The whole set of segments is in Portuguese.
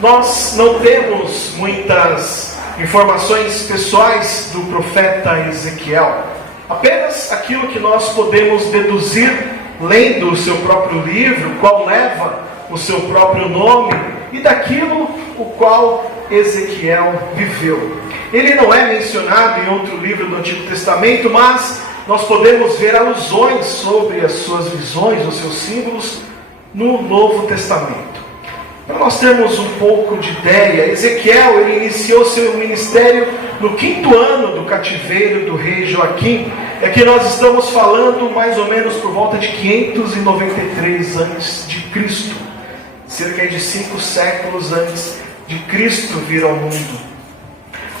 Nós não temos muitas informações pessoais do profeta Ezequiel, apenas aquilo que nós podemos deduzir lendo o seu próprio livro, qual leva o seu próprio nome, e daquilo o qual Ezequiel viveu. Ele não é mencionado em outro livro do Antigo Testamento, mas nós podemos ver alusões sobre as suas visões, os seus símbolos, no Novo Testamento. Para nós termos um pouco de ideia, Ezequiel ele iniciou seu ministério no 5º ano do cativeiro do rei Joaquim. É que nós estamos falando mais ou menos por volta de 593 a.C., cerca de 5 séculos antes de Cristo vir ao mundo.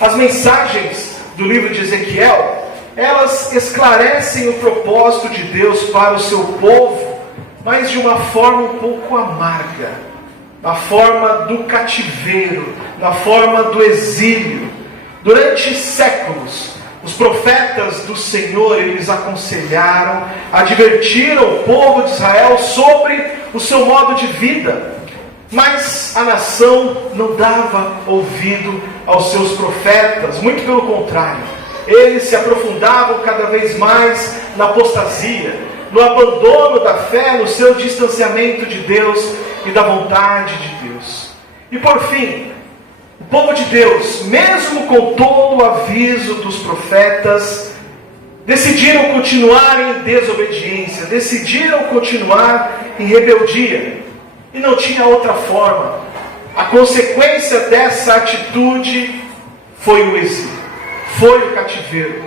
As mensagens do livro de Ezequiel, elas esclarecem o propósito de Deus para o seu povo, mas de uma forma um pouco amarga, na forma do cativeiro, na forma do exílio. Durante séculos, os profetas do Senhor, eles aconselharam, advertiram o povo de Israel sobre o seu modo de vida. Mas a nação não dava ouvido aos seus profetas, muito pelo contrário. Eles se aprofundavam cada vez mais na apostasia, no abandono da fé, no seu distanciamento de Deus e da vontade de Deus. E por fim, o povo de Deus, mesmo com todo o aviso dos profetas, decidiram continuar em desobediência, decidiram continuar em rebeldia. E não tinha outra forma. A consequência dessa atitude foi o exílio, foi o cativeiro.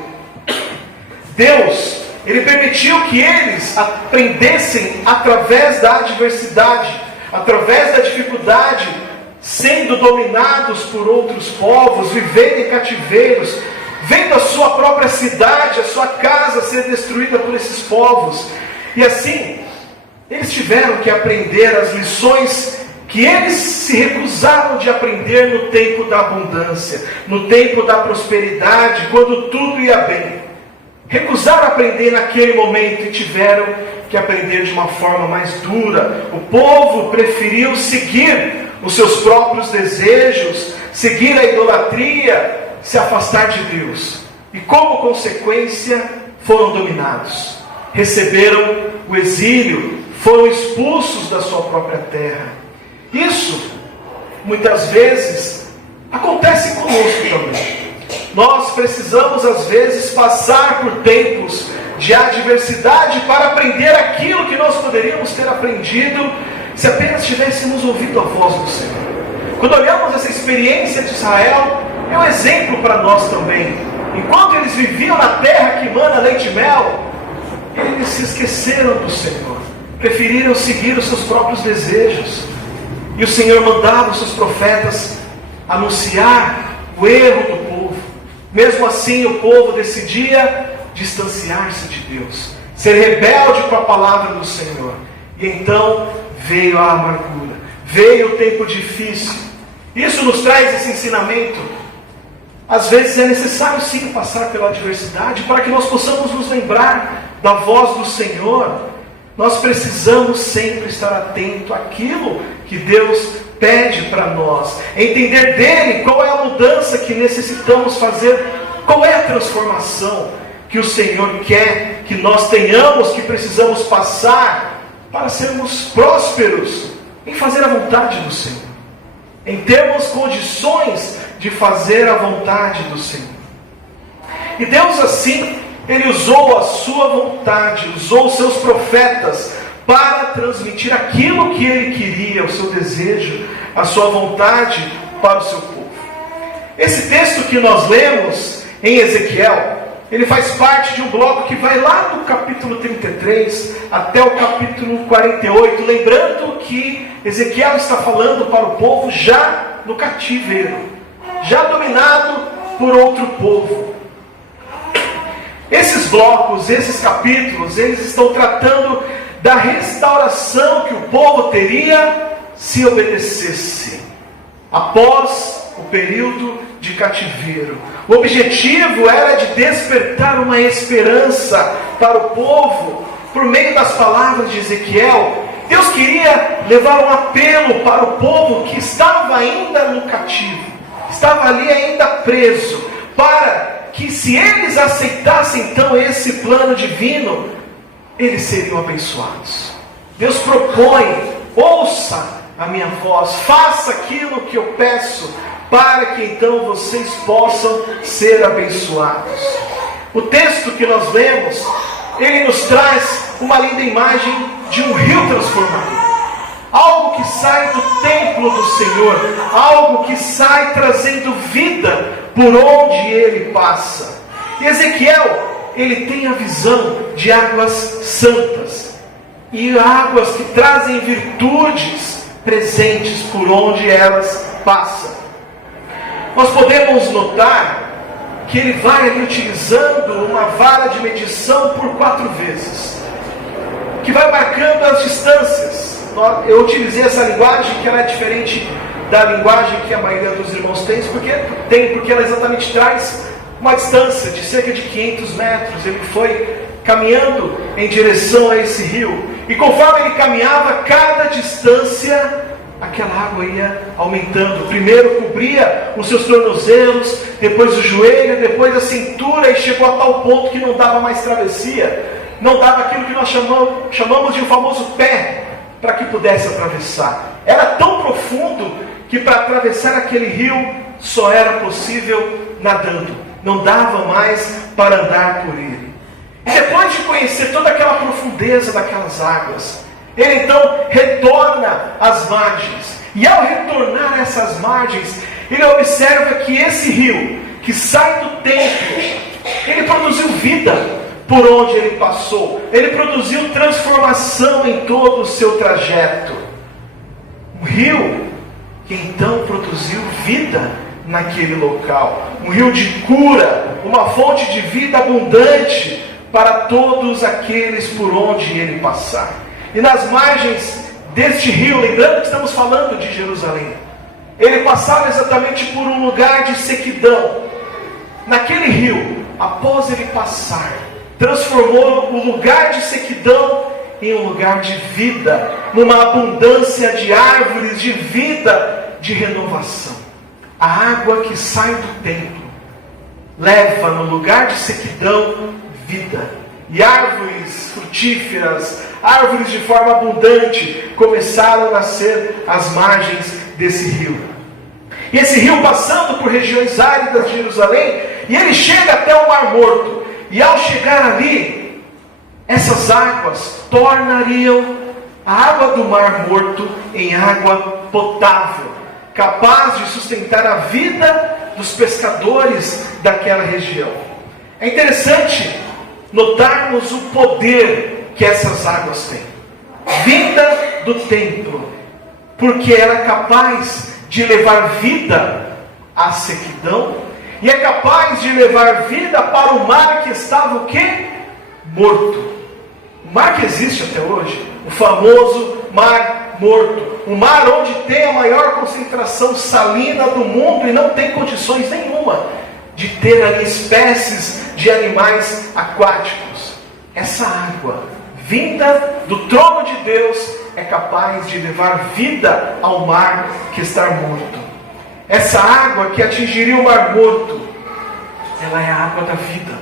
Deus, Ele permitiu que eles aprendessem através da adversidade, através da dificuldade, sendo dominados por outros povos, vivendo em cativeiros, vendo a sua própria cidade, a sua casa ser destruída por esses povos. E assim, eles tiveram que aprender as lições que eles se recusaram de aprender no tempo da abundância, no tempo da prosperidade, quando tudo ia bem. Recusaram aprender naquele momento e tiveram que aprender de uma forma mais dura. O povo preferiu seguir os seus próprios desejos, seguir a idolatria, se afastar de Deus. E como consequência, foram dominados. Receberam o exílio, foram expulsos da sua própria terra. Isso, muitas vezes, acontece conosco também. Nós precisamos, às vezes, passar por tempos de adversidade para aprender aquilo que nós poderíamos ter aprendido se apenas tivéssemos ouvido a voz do Senhor. Quando olhamos essa experiência de Israel, é um exemplo para nós também. Enquanto eles viviam na terra que mana leite e mel, eles se esqueceram do Senhor, preferiram seguir os seus próprios desejos. E o Senhor mandava os seus profetas anunciar o erro do povo. Mesmo assim, o povo decidia distanciar-se de Deus, ser rebelde com a palavra do Senhor. E então veio a amargura, veio o tempo difícil. Isso nos traz esse ensinamento. Às vezes é necessário sim passar pela adversidade para que nós possamos nos lembrar da voz do Senhor. Nós precisamos sempre estar atento àquilo que Deus pede para nós, entender dele qual é a mudança que necessitamos fazer, qual é a transformação que o Senhor quer que nós tenhamos, que precisamos passar para sermos prósperos em fazer a vontade do Senhor, em termos condições de fazer a vontade do Senhor. E Deus assim, Ele usou a sua vontade, usou os seus profetas para transmitir aquilo que Ele queria, o seu desejo, a sua vontade para o seu povo. Esse texto que nós lemos em Ezequiel, ele faz parte de um bloco que vai lá do capítulo 33 até o capítulo 48, lembrando que Ezequiel está falando para o povo já no cativeiro, já dominado por outro povo. Esses blocos, esses capítulos, eles estão tratando da restauração que o povo teria se obedecesse após o período de cativeiro. O objetivo era de despertar uma esperança para o povo por meio das palavras de Ezequiel. Deus queria levar um apelo para o povo que estava ainda no cativo, estava ali ainda preso, para que se eles aceitassem então esse plano divino, eles seriam abençoados. Deus propõe: ouça a minha voz, faça aquilo que eu peço, para que então vocês possam ser abençoados. O texto que nós lemos, ele nos traz uma linda imagem de um rio transformador. Algo que sai do templo do Senhor, algo que sai trazendo vida por onde ele passa. E Ezequiel, ele tem a visão de águas santas, e águas que trazem virtudes presentes por onde elas passam. Nós podemos notar que ele vai ali utilizando uma vara de medição por 4 vezes, que vai marcando as distâncias. Eu utilizei essa linguagem, que ela é diferente da linguagem que a maioria dos irmãos tem, porque ela exatamente traz uma distância de cerca de 500 metros. Ele foi caminhando em direção a esse rio, e conforme ele caminhava, cada distância, aquela água ia aumentando. Primeiro cobria os seus tornozelos, depois o joelho, depois a cintura, e chegou a tal ponto que não dava mais travessia, não dava aquilo que nós chamamos de um famoso pé, para que pudesse atravessar. Era tão profundo que para atravessar aquele rio só era possível nadando, não dava mais para andar por ele. E depois de conhecer toda aquela profundeza daquelas águas, ele então retorna às margens. E ao retornar a essas margens, ele observa que esse rio, que sai do templo, ele produziu vida por onde ele passou. Ele produziu transformação em todo o seu trajeto. Um rio que então produziu vida naquele local. Um rio de cura, uma fonte de vida abundante para todos aqueles por onde ele passar. E nas margens deste rio, lembrando que estamos falando de Jerusalém, ele passava exatamente por um lugar de sequidão. Naquele rio, após ele passar, transformou o lugar de sequidão em um lugar de vida, numa abundância de árvores, de vida, de renovação. A água que sai do templo leva no lugar de sequidão vida. E árvores frutíferas, árvores de forma abundante, começaram a nascer às margens desse rio. E esse rio, passando por regiões áridas de Jerusalém, e ele chega até o Mar Morto. E ao chegar ali, essas águas tornariam a água do Mar Morto em água potável, capaz de sustentar a vida dos pescadores daquela região. É interessante notarmos o poder que essas águas têm, vinda do templo, porque ela é capaz de levar vida à sequidão, e é capaz de levar vida para o mar que estava o quê? Morto. O mar que existe até hoje, o famoso Mar Morto. Um mar onde tem a maior concentração salina do mundo e não tem condições nenhuma de ter ali espécies de animais aquáticos. Essa água, vinda do trono de Deus, é capaz de levar vida ao mar que está morto. Essa água que atingiria o Mar Morto, ela é a água da vida,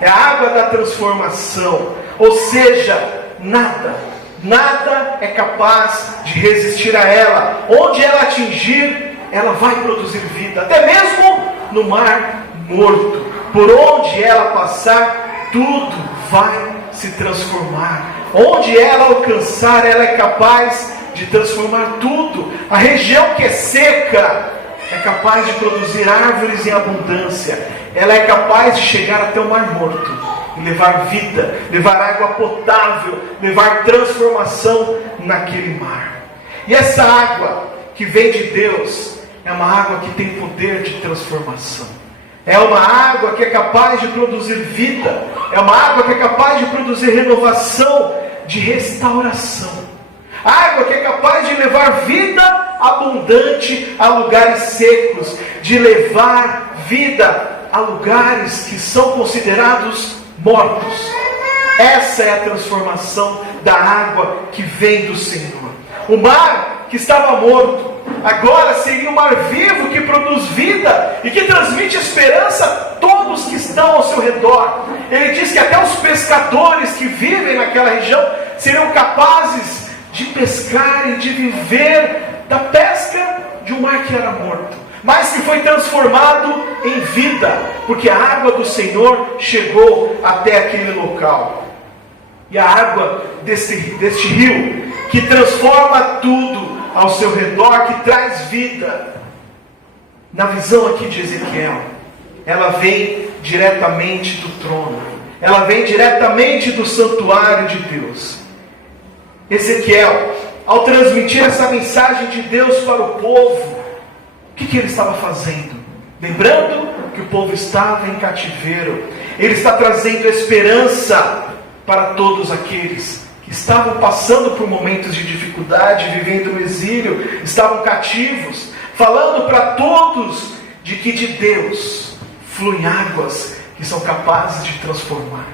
é a água da transformação. Ou seja, nada é capaz de resistir a ela. Onde ela atingir, ela vai produzir vida, até mesmo no Mar Morto. Por onde ela passar, tudo vai se transformar. Onde ela alcançar, ela é capaz de transformar tudo. A região que é seca é capaz de produzir árvores em abundância. Ela é capaz de chegar até o Mar Morto e levar vida, levar água potável, levar transformação naquele mar. E essa água que vem de Deus é uma água que tem poder de transformação. É uma água que é capaz de produzir vida. É uma água que é capaz de produzir renovação, de restauração. Água que é capaz de levar vida abundante a lugares secos, de levar vida a lugares que são considerados mortos. Essa é a transformação da água que vem do Senhor. O mar que estava morto, agora seria um mar vivo que produz vida e que transmite esperança a todos que estão ao seu redor. Ele diz que até os pescadores que vivem naquela região seriam capazes de pescar e de viver da pesca de um mar que era morto, mas que foi transformado em vida, porque a água do Senhor chegou até aquele local. E a água deste rio, que transforma tudo ao seu redor, que traz vida, na visão aqui de Ezequiel, ela vem diretamente do trono, ela vem diretamente do santuário de Deus. Ezequiel, ao transmitir essa mensagem de Deus para o povo, o que ele estava fazendo? Lembrando que o povo estava em cativeiro, ele está trazendo esperança para todos aqueles que estavam passando por momentos de dificuldade, vivendo no exílio, estavam cativos, falando para todos de que de Deus fluem águas que são capazes de transformar,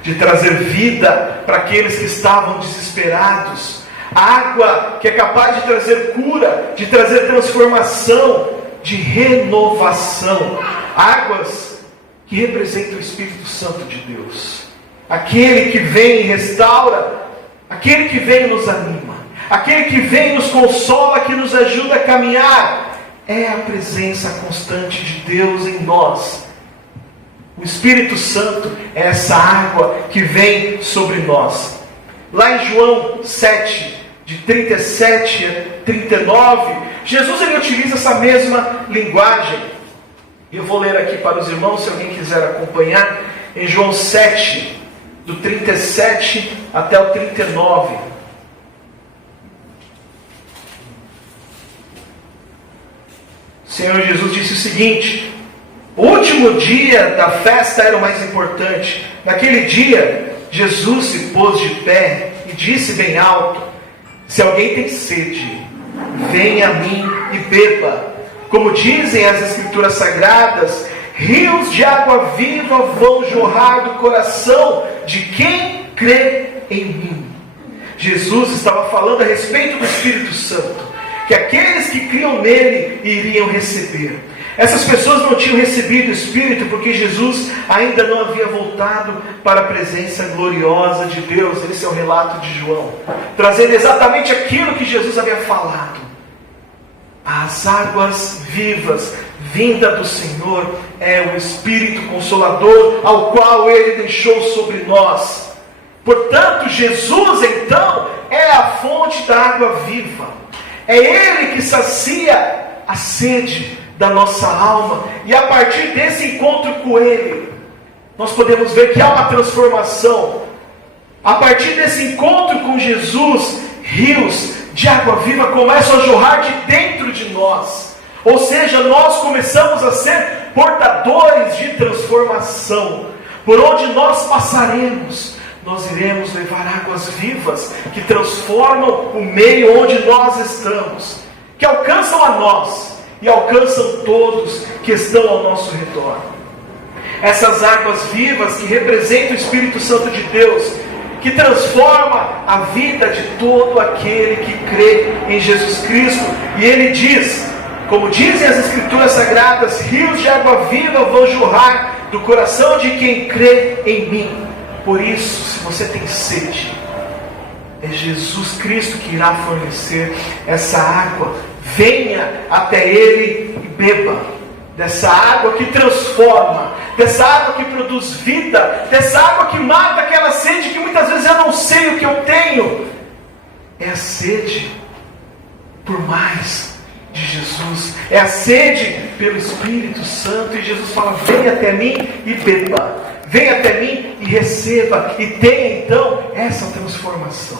de trazer vida para aqueles que estavam desesperados. Água que é capaz de trazer cura, de trazer transformação, de renovação. Águas que representam o Espírito Santo de Deus. Aquele que vem e restaura, aquele que vem e nos anima, aquele que vem e nos consola, que nos ajuda a caminhar. É a presença constante de Deus em nós. O Espírito Santo é essa água que vem sobre nós. Lá em João 7, de 37 a 39, Jesus ele utiliza essa mesma linguagem. Eu vou ler aqui para os irmãos, se alguém quiser acompanhar, em João 7, do 37 até o 39. O Senhor Jesus disse o seguinte: o último dia da festa era o mais importante. Naquele dia, Jesus se pôs de pé e disse bem alto: se alguém tem sede, venha a mim e beba. Como dizem as Escrituras Sagradas, rios de água viva vão jorrar do coração de quem crê em mim. Jesus estava falando a respeito do Espírito Santo, que aqueles que criam nele iriam receber. Essas pessoas não tinham recebido o Espírito porque Jesus ainda não havia voltado para a presença gloriosa de Deus. Esse é o relato de João, trazendo exatamente aquilo que Jesus havia falado. As águas vivas, vinda do Senhor, é o Espírito Consolador, ao qual Ele deixou sobre nós. Portanto, Jesus, então, é a fonte da água viva. É Ele que sacia a sede da nossa alma. E a partir desse encontro com Ele, nós podemos ver que há uma transformação. A partir desse encontro com Jesus, rios de água viva começam a jorrar de dentro de nós. Ou seja, nós começamos a ser portadores de transformação. Por onde nós passaremos, nós iremos levar águas vivas que transformam o meio onde nós estamos, que alcançam a nós e alcançam todos que estão ao nosso redor. Essas águas vivas que representam o Espírito Santo de Deus, que transforma a vida de todo aquele que crê em Jesus Cristo. E Ele diz, como dizem as Escrituras Sagradas, rios de água viva vão jorrar do coração de quem crê em mim. Por isso, se você tem sede, é Jesus Cristo que irá fornecer essa água. Venha até Ele e beba dessa água que transforma, dessa água que produz vida, dessa água que mata aquela sede que muitas vezes eu não sei o que eu tenho. É a sede por mais de Jesus, é a sede pelo Espírito Santo. E Jesus fala: venha até mim e beba, venha até mim e receba, e tenha então essa transformação.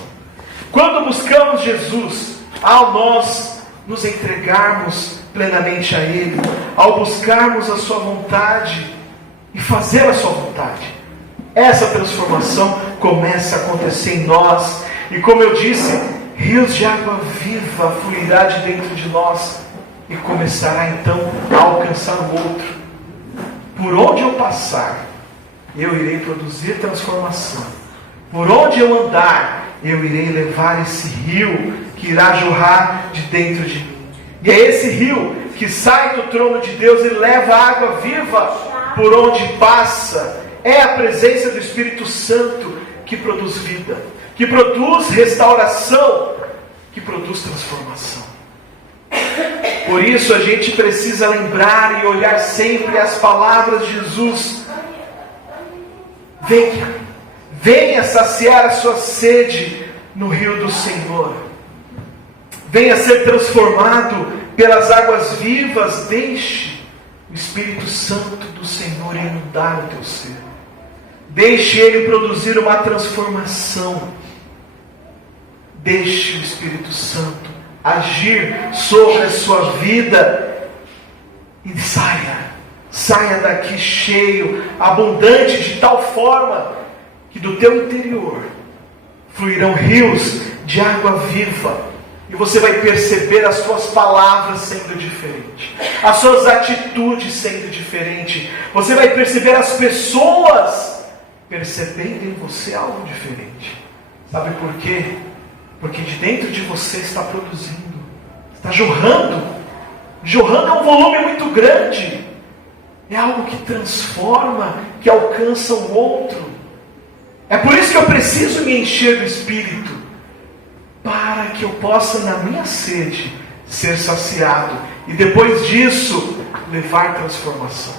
Quando buscamos Jesus, ao nós nos entregarmos plenamente a Ele, ao buscarmos a Sua vontade e fazer a Sua vontade, essa transformação começa a acontecer em nós. E como eu disse, rios de água viva fluirá de dentro de nós e começará então a alcançar o outro. Por onde eu passar, eu irei produzir transformação. Por onde eu andar, eu irei levar esse rio que irá jorrar de dentro de mim. E é esse rio que sai do trono de Deus e leva a água viva por onde passa. É a presença do Espírito Santo que produz vida, que produz restauração, que produz transformação. Por isso a gente precisa lembrar e olhar sempre as palavras de Jesus. Venha saciar a sua sede no rio do Senhor. Venha ser transformado pelas águas vivas. Deixe o Espírito Santo do Senhor inundar o teu ser. Deixe Ele produzir uma transformação. Deixe o Espírito Santo agir sobre a sua vida. E saia daqui cheio, abundante, de tal forma que do teu interior fluirão rios de água viva. E você vai perceber as suas palavras sendo diferentes, as suas atitudes sendo diferentes. Você vai perceber as pessoas percebendo em você algo diferente. Sabe por quê? Porque de dentro de você está produzindo, está jorrando. Jorrando é um volume muito grande. É algo que transforma, que alcança o outro. É por isso que eu preciso me encher do Espírito, para que eu possa, na minha sede, ser saciado. E depois disso, levar transformação.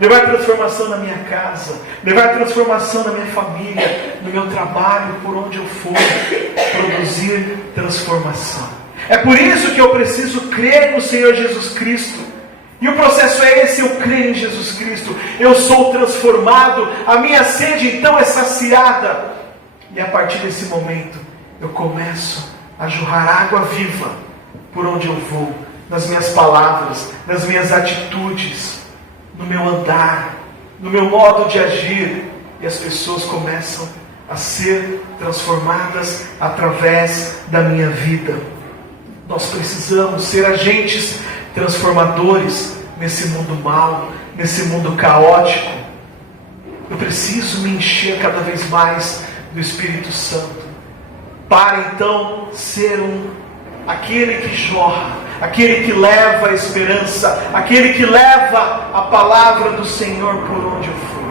Levar transformação na minha casa, levar transformação na minha família, no meu trabalho, por onde eu for, produzir transformação. É por isso que eu preciso crer no Senhor Jesus Cristo. E o processo é esse: eu creio em Jesus Cristo, eu sou transformado, a minha sede então é saciada. E a partir desse momento, eu começo a jorrar água viva por onde eu vou, nas minhas palavras, nas minhas atitudes, no meu andar, no meu modo de agir. E as pessoas começam a ser transformadas através da minha vida. Nós precisamos ser agentes transformadores nesse mundo mau, nesse mundo caótico. Eu preciso me encher cada vez mais do Espírito Santo, para então ser aquele que jorra, aquele que leva a esperança, aquele que leva a palavra do Senhor por onde eu for.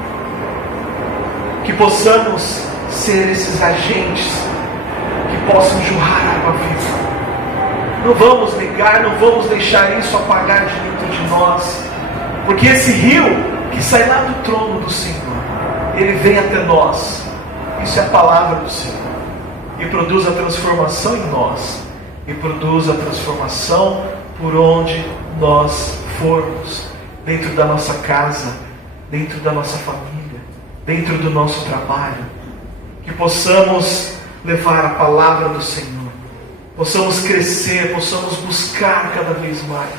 Que possamos ser esses agentes que possam jorrar água viva. Não vamos negar, não vamos deixar isso apagar de dentro de nós, porque esse rio que sai lá do trono do Senhor, ele vem até nós. Isso é a palavra do Senhor, e produz a transformação em nós, e produz a transformação por onde nós formos, dentro da nossa casa, dentro da nossa família, dentro do nosso trabalho. Que possamos levar a palavra do Senhor, possamos crescer, possamos buscar cada vez mais,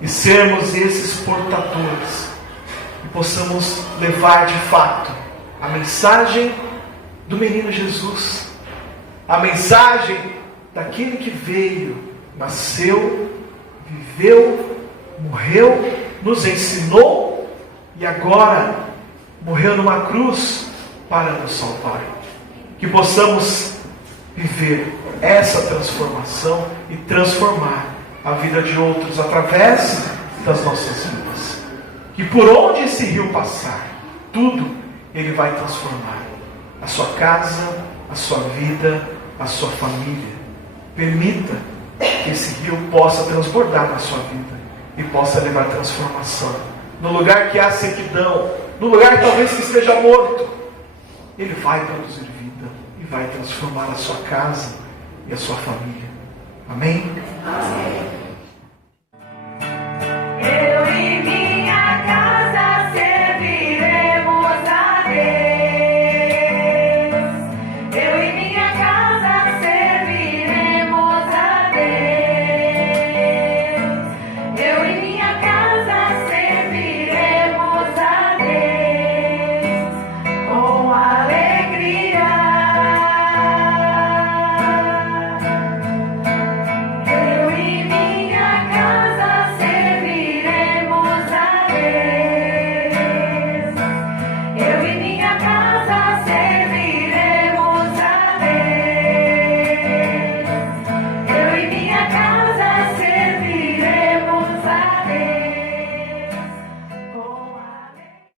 e sermos esses portadores, e possamos levar de fato a mensagem do menino Jesus, a mensagem daquele que veio, nasceu, viveu, morreu, nos ensinou e agora morreu numa cruz para nos salvar. Que possamos viver essa transformação e transformar a vida de outros através das nossas vidas. Que por onde esse rio passar, tudo ele vai transformar. A sua casa, a sua vida, a sua família. Permita que esse rio possa transbordar na sua vida e possa levar transformação. No lugar que há sequidão, no lugar talvez que esteja morto, ele vai produzir vida e vai transformar a sua casa e a sua família. Amém? Amém.